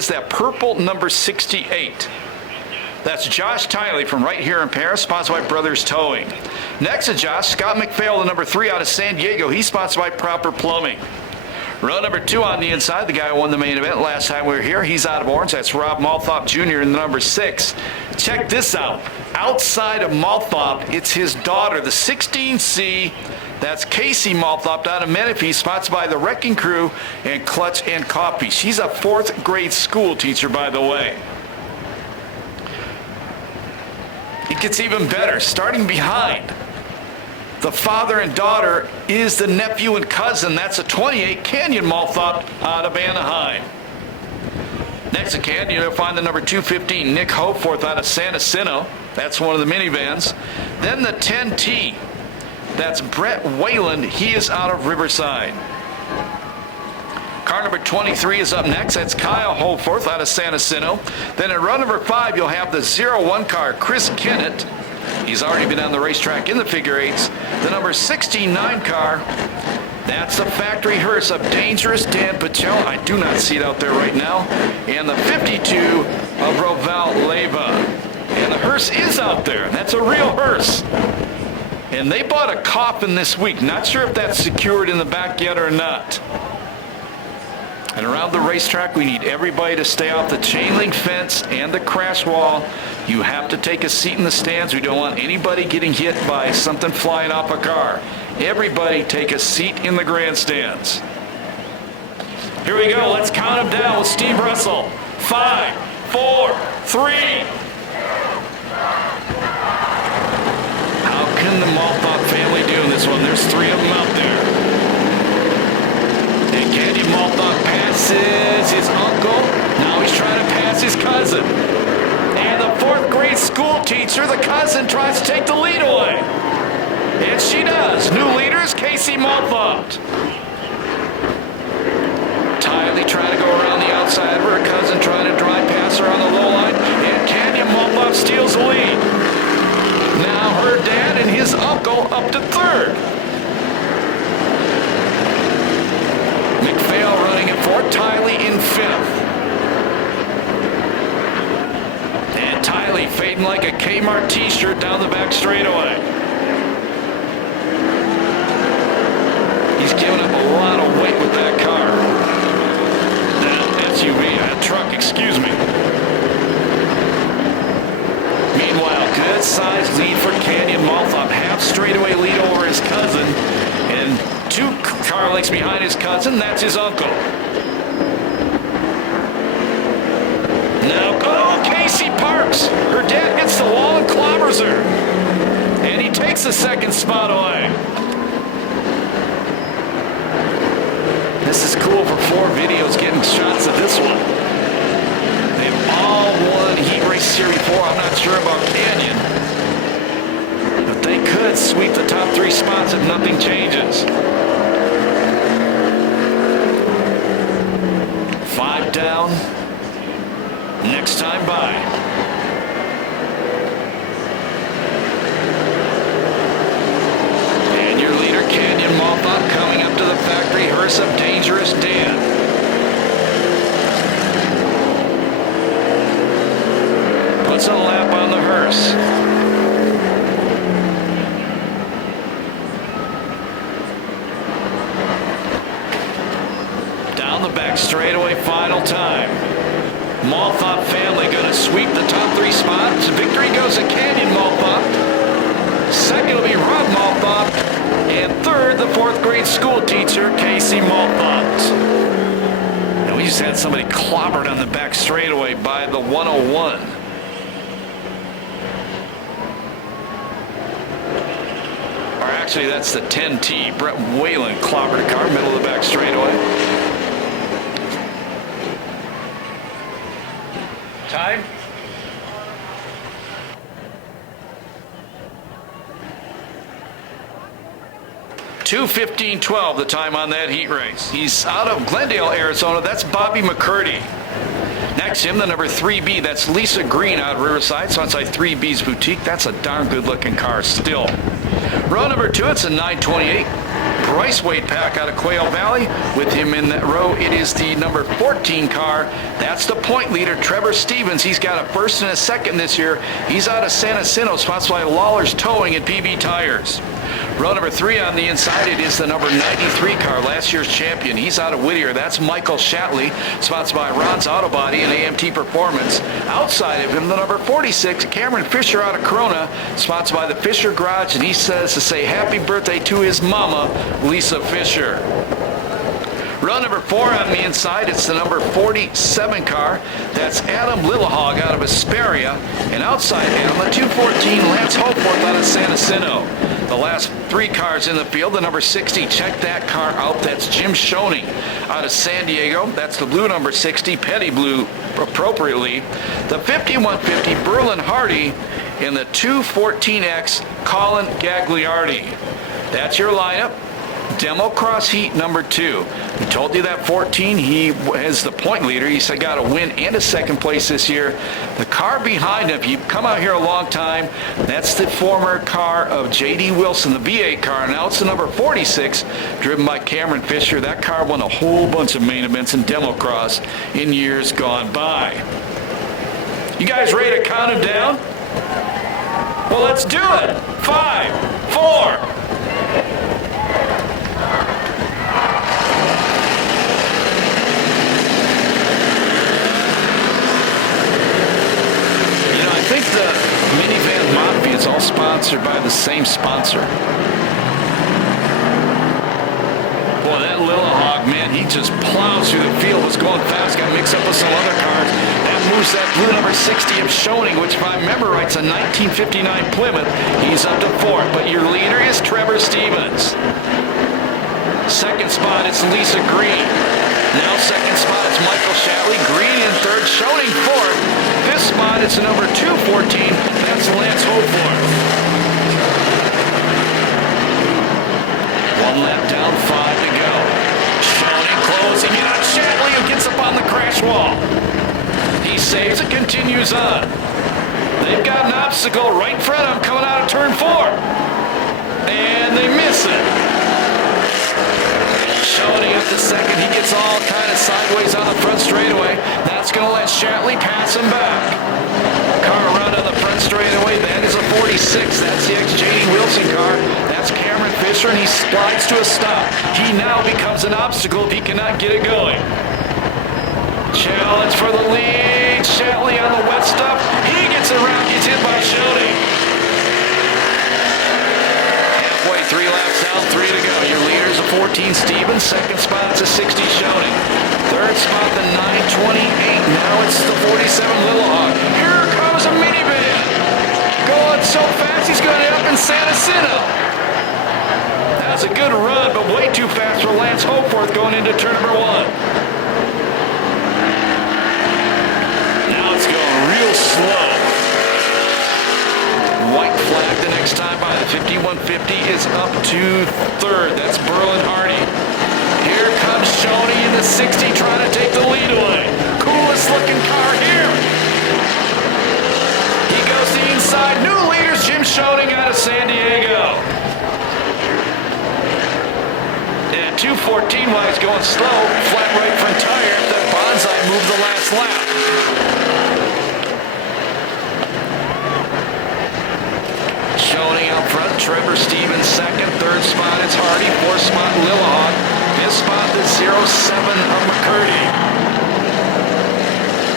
is that purple number 68. That's Josh Tiley from right here in Perris, sponsored by Brothers Towing. Next to Josh, Scott McPhail, the number 3 out of San Diego. He's sponsored by Proper Plumbing. Row number 2 on the inside, the guy who won the main event last time we were here. He's out of Orange. That's Rob Malthop Jr. in the number 6. Check this out. Outside of Malthop, it's his daughter, the 16C. That's Casey Malthop out of Menifee, sponsored by the Wrecking Crew and Clutch and Coffee. She's a 4th grade school teacher, by the way. It gets even better. Starting behind, the father and daughter is the nephew and cousin. That's a 28 Canyon Malthop out of Anaheim. Next to Canyon, you'll find the number 215 Nick Hoforth out of San Jacinto. That's one of the minivans. Then the 10T. That's Brett Wayland. He is out of Riverside. Car number 23 is up next. That's Kyle Hoforth out of San Jacinto. Then in row number 5, you'll have the 01 car, Chris Kennett. He's already been on the racetrack in the figure 8s. The number 69 car, that's the factory hearse of Dangerous Dan Patel. I do not see it out there right now. And the 52 of Roval Leva. And the hearse is out there. That's a real hearse. And they bought a coffin this week. Not sure if that's secured in the back yet or not. And around the racetrack, we need everybody to stay off the chain link fence and the crash wall. You have to take a seat in the stands. We don't want anybody getting hit by something flying off a car. Everybody take a seat in the grandstands. Here we go. Let's count them down with Steve Russell. 5, 4, 3. How can the Malthop family do in this one? There's 3 of them out there. And Candy Malthop passes his uncle. Now he's trying to pass his cousin. And the 4th grade school teacher, the cousin, tries to take the lead away. And she does. New leaders, Casey Malthop. Tiley trying to go around the outside of her cousin, trying to drive past her on the low line. And Candy Malthop steals the lead. Now her dad and his uncle up to 3rd. McPhail running in 4th, Tiley in 5th. And Tiley fading like a Kmart t-shirt down the back straightaway. He's giving up a lot of weight with that car. That SUV, that truck, excuse me. Meanwhile, good size lead for Canyon Malthop. Half straightaway lead over his cousin. And 2 car lengths behind his cousin, that's his uncle. Now, oh, Casey parks. Her dad gets the wall and clobbers her. And he takes the 2nd spot away. This is cool for 4 videos getting shots of this one. They've all won Heat Race Series 4. I'm not sure about Canyon. But they could sweep the top 3 spots if nothing changes. 5 down. Next time by. And your leader, Canyon Malthop, coming up to the factory hearse of Dangerous Dan. Puts a lap on the hearse. Down the back straightaway, final time. Malthop family going to sweep the top 3 spots. Victory goes to Canyon Malthop. 2nd will be Rob Malthop. And 3rd, the 4th grade school teacher, Casey Malthop. And we just had somebody clobbered on the back straightaway by the 101. Or actually, that's the 10T. Brett Wayland clobbered a car, middle of the back straightaway. Time? (2:15.12) the time on that heat race. He's out of Glendale, Arizona. That's Bobby McCurdy. Next to him, the number 3B. That's Lisa Green out of Riverside. So inside 3B's Boutique. That's a darn good looking car still. Row number 2, it's a 928. Bryce Wade pack out of Quail Valley. With him in that row, it is the number 14 car. That's the point leader, Trevor Stevens. He's got a first and a second this year. He's out of San Jacinto, sponsored by Lawler's Towing and PB Tires. Row number 3 on the inside, it is the number 93 car, last year's champion. He's out of Whittier. That's Michael Shatley, sponsored by Ron's Auto Body and AMT Performance. Outside of him, the number 46, Cameron Fisher out of Corona, sponsored by the Fisher Garage, and he says to say happy birthday to his mama, Lisa Fisher. Row number 4 on the inside, it's the number 47 car. That's Adam Lillehog out of Hesperia. And outside him, the 214 Lance Hopeworth out of San Jacinto. The last 3 cars in the field, the number 60, check that car out. That's Jim Schoening out of San Diego. That's the blue number 60, Petty Blue appropriately. The 5150 Berlin Hardy and the 214X Colin Gagliardi. That's your lineup. Demo Cross Heat number 2. I told you that 14, he is the point leader. He's got a win and a second place this year. The car behind him, if you've come out here a long time, that's the former car of J.D. Wilson, the V8 car. Now it's the number 46, driven by Cameron Fisher. That car won a whole bunch of main events in Demo Cross in years gone by. You guys ready to count him down? Well, let's do it. 5, 4, I think the Minivan Mafia is all sponsored by the same sponsor. Boy, that Lillehog, man, he just plows through the field. Was going fast, got mixed up with some other cars. That moves that blue number 60 of Schoening, which if I remember right, is a 1959 Plymouth. He's up to 4th, but your leader is Trevor Stevens. Second spot, it's Lisa Green. Now second spot, it's Michael Shatley. Green in 3rd, Schoening 4th. This spot, it's the number 214. That's Lance Hopeworth. 1 lap down, 5 to go. Schoening closing in on Shatley, who gets up on the crash wall. He saves it, continues on. They've got an obstacle right in front of them coming out of turn 4. And they miss it. Schoening up to second. He gets all kind of sideways on the front straightaway. That's going to let Shatley pass him back. Car run on the front straightaway. That is a 46. That's the ex-J.D. Wilson car. That's Cameron Fisher, and he slides to a stop. He now becomes an obstacle if he cannot get it going. Challenge for the lead. Shatley on the wet stuff. He gets around, gets hit by Schoening. Halfway, 3 laps down, 3 to go. Your leader's a 14 Stevens. Second spot's a 60 Schoening. Third spot, the 928. Now it's the 47 Lillehog. Here comes a minivan. Going so fast, he's going to end up in San Jacinto. That was a good run, but way too fast for Lance Hopeworth going into turn number 1. Now it's going real slow. White flag the next time by the 5150 is up to 3rd. That's Berlin Hardy. Here comes Schoening in the 60 trying to take the lead away. Coolest looking car here. He goes to the inside. New leaders, Jim Schoening out of San Diego. And 214 while he's going slow. Flat right front tire. That bonsai moved the last lap. Schoening out front, Trevor Stevens second, 3rd spot is Hardy, 4th spot Lillehog, 5th spot the 07 of McCurdy.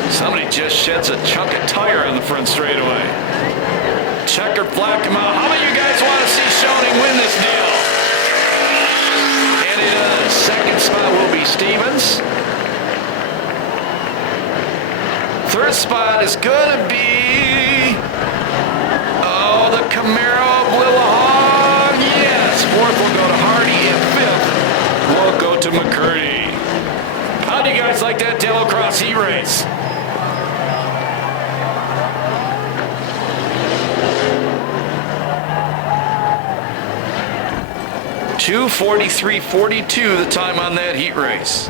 Somebody just sheds a chunk of tire on the front straightaway. Checkered flag come out. How many of you guys want to see Schoening win this deal? And in the second spot will be Stevens. 3rd spot is going to be... the Camaro of Lillehog, yes. 4th will go to Hardy, and 5th will go to McCurdy. How do you guys like that Demo Cross heat race? .243.42 the time on that heat race.